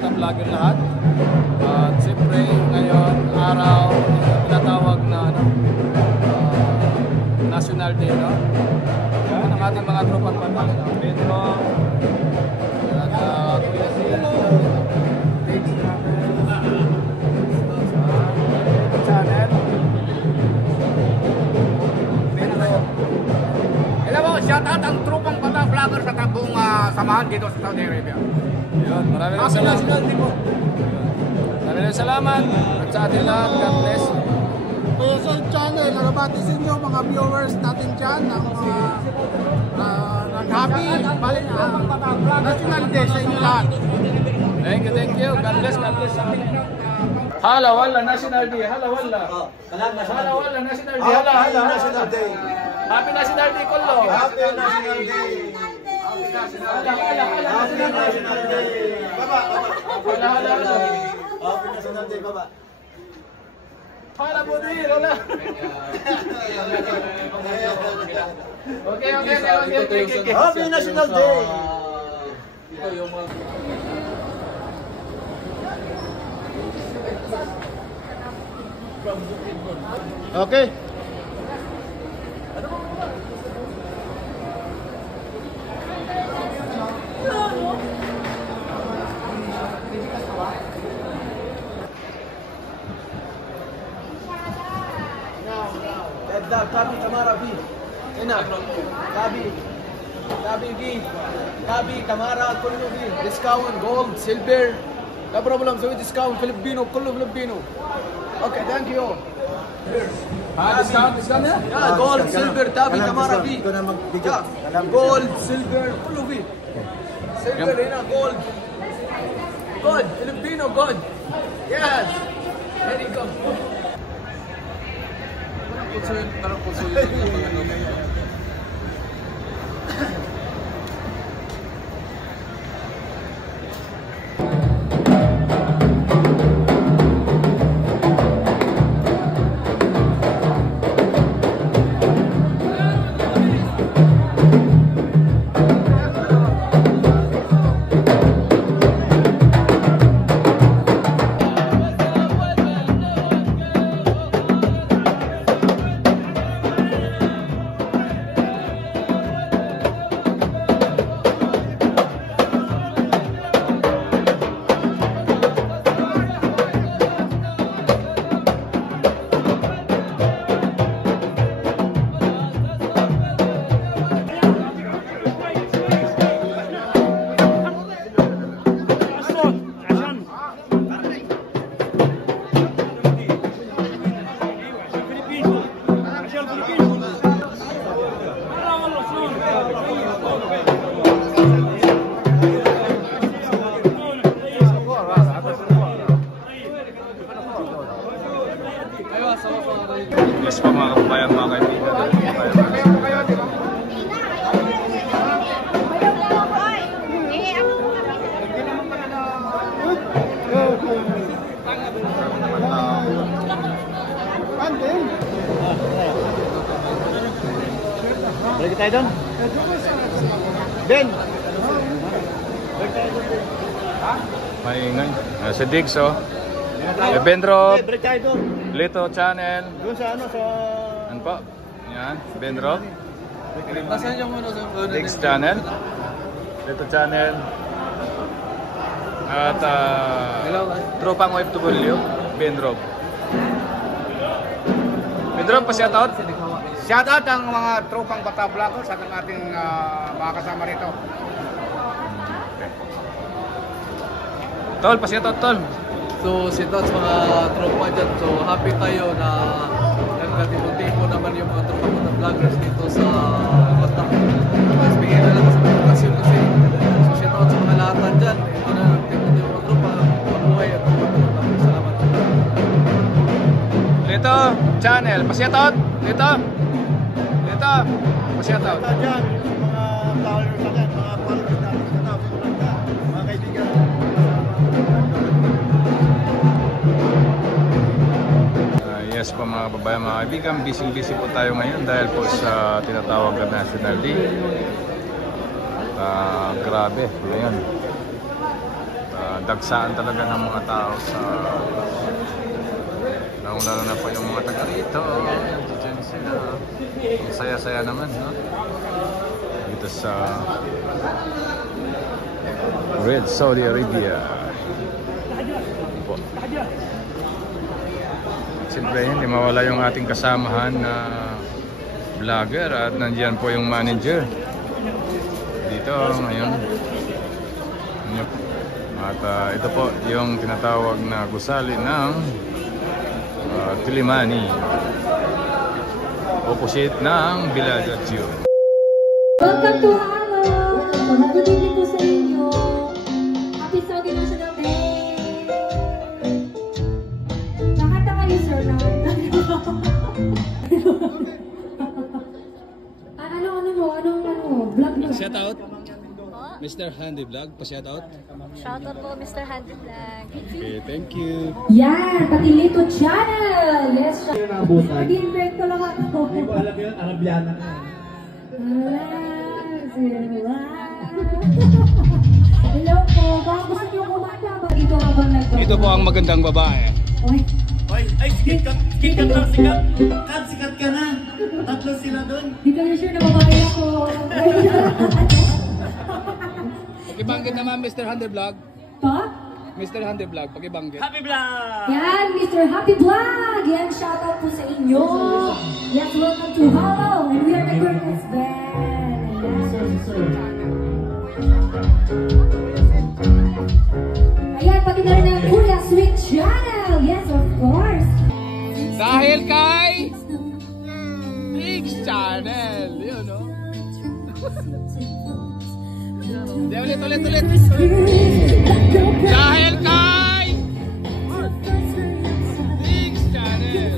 batang vlogger lahat. At siyempre ngayon araw tinatawag na National Day, no? Yan ang ating mga tropang bata, Pedro, Kuya Sil, channel. Hello po, shout out ang tropang bata vlogger sa tabong samahan dito sa Saudi Arabia. Yun, maraming salamat. Maraming salamat at sa ating lahat. God bless. Kuya Sil Channel, nagabati sa inyo mga viewers natin dyan ng happy National Day sa inyo lahat. Thank you. God bless, God bless. Hala wala National Day. Hala wala. Hala wala National Day. Hala National Day. Happy National Day kullo. Happy National Day. Happy National Day. Baba. Hala. Happy National Day, baba. Hala budir, hala. Okay. Happy National Day. Okay. Kabi Kamara B. Ina. Kabi B. Kabi Kamara kullu B. Discount gold, silver. No problem. So discount Filipino, kullu Filipino. Okay, thank you. Discount na? Yeah, gold, silver, Kabi Kamara B. Yeah. Gold, silver, kullu B. Silver ina gold. Gold, Filipino gold. Yes. There you go. Yes pa mga kabayan, mga kaibigan. Balik tayo doon. Ben. Maingay. Si Diggs, oh. Bendro. Balik tayo doon. Lito Channel. Doon sa po? Ano po? Yan. Bendro. Nasaan yung Diggs Channel. Lito Channel. At Tropang OFW. Bendro. Bendro, pa-shoutout. Shout out ang mga tropang bata vlogger sa ating mga kasama rito. Tol, pa-shoutout, Tol. So, shout out sa mga tropa dyan. So, happy tayo na nagkatipon-tipo naman yung mga tropa mga vloggers dito sa Kota. Mas bigyan na lang sa mga okasyon kasi. So, shout out sa mga lahatan dyan. Ito na, nagtipon yung mga tropa. Mabuhay at salamat. Lito Channel, pa-shoutout. Lito, pa-shoutout. Dyan, mga followers natin, mga followers natin sa mga kaibigan. Yes po mga babayan, mga kaibigan, busy po tayo ngayon dahil po sa tinatawag na National Day. Grabe, ngayon. dagsaan talaga ng mga tao sa lalo na po yung mga taga rito. Diyan sila. Ang saya-saya naman, no? Dito sa Riyadh, Saudi Arabia. Po. Siyempre, hindi mawala yung ating kasamahan na vlogger at nandiyan po yung manager dito ngayon. At ito po yung tinatawag na gusali ng Kilimani, opposite ng Bilagatio. Welcome to Halo! Happy birthday po sa inyo! Happy Saudi National Day! Nakata kayo, sir, na? Anong vlog mo? Shout out, Mr. Handy Vlog, pa-shout out. Shoutout po, Mr. Handy Vlog. Okay, thank you. Yan! Pati Lito Channel! Yes, siya! Nag-invert ko lang ako. Hindi ko alam yun, Arabiana ka. Hello po! Baka gusto niyo kumanta ba dito habang nag-vlog? Ito po ang magandang babae. Oy! Oy, ay, sikat ka lang, sikat. Sikat ka na. Tatlo sila doon. Di kayo sure na babae ako. Pakibanggit naman, Mr. Handy Vlog. Pa? Mr. Handy Vlog, pakibanggit. Happy Vlog! Yan, Mr. Happy Vlog! Yan, shoutout po sa inyo! Yes, welcome to Halo! And we are the Curtis Band! Ayan, pati na rin ang Kuya Sweet Channel! Yes, of course! Dahil kay Mix Channel. Yun, no? Di, ulit. Dahil kay Mix Channel.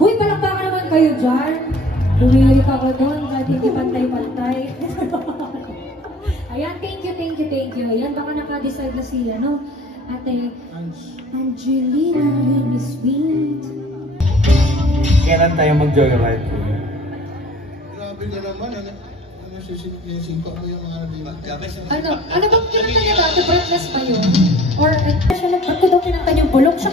Uy, palakpakan naman kayo dyan. Bumilit ako doon kahit hindi pantay-pantay. Ayan, thank you. Ayan, baka naka-decide na si, Ate Angelina Really Sweet. Kailan tayo mag-joyride? Grabe ka naman, nasisingko ko yung mga Arabiana. Ano bang kinanta niya ba? Ate Breathless ba yun? Or, siya lang, ba't ko daw kinanta niyang bulok? Siya.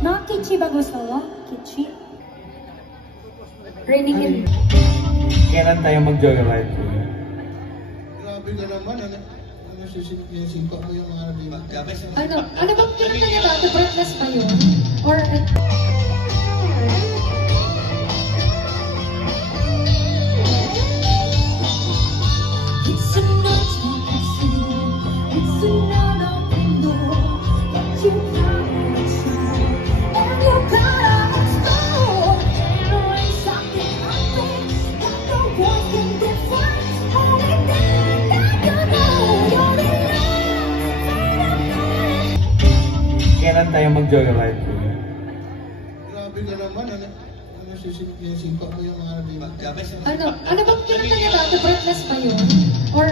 Mga kitschy ba gusto mo? Kitschy? Raining in... Kailan tayo mag-joyride? Grabe ka naman, nasisingko ko yung mga Arabiana. Ano bang kinanta niya ba? Ate Breathless ba yun? Or... Kailan tayo mag-joyride? Grabe ka naman, nasisingko ko yung mga Arabiana. Ano bang kinanta niya ba? The Breathless ba yun? Or